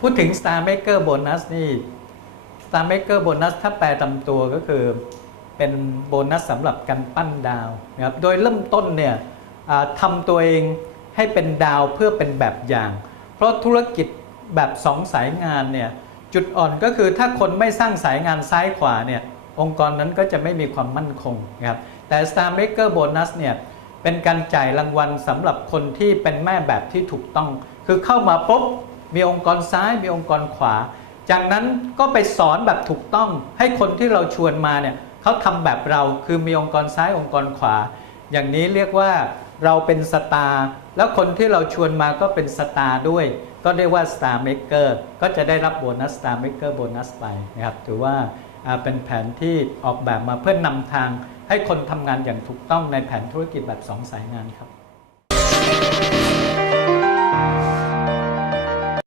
พูดถึง Star Maker Bonus นี่ Star Maker Bonus ถ้าแปลตามตัวก็คือเป็นโบนัสสำหรับการปั้นดาวนะครับโดยเริ่มต้นเนี่ยทำตัวเองให้เป็นดาวเพื่อเป็นแบบอย่าง เพราะธุรกิจแบบ2 สายงานเนี่ยจุดอ่อนก็คือถ้าคนไม่สร้างสายงานซ้ายขวาเนี่ยองค์กรนั้นก็จะไม่มีความมั่นคงนะครับแต่ Star Maker Bonus เนี่ยเป็นการจ่ายรางวัลสำหรับคนที่เป็นแม่แบบที่ถูกต้องคือเข้ามาปุ๊บมีองค์กรซ้ายมีองค์กรขวาจากนั้นก็ไปสอนแบบถูกต้องให้คนที่เราชวนมาเนี่ยเขาทำแบบเราคือมีองค์กรซ้ายองค์กรขวาอย่างนี้เรียกว่าเราเป็นสตาร์แล้วคนที่เราชวนมาก็เป็นสตาร์ด้วยก็เรียกว่า Star Maker ก็จะได้รับโบนัส Star Maker โบนัสไปนะครับถือว่าเป็นแผนที่ออกแบบมาเพื่อนำทางให้คนทำงานอย่างถูกต้องในแผนธุรกิจแบบ2 สายงานครับ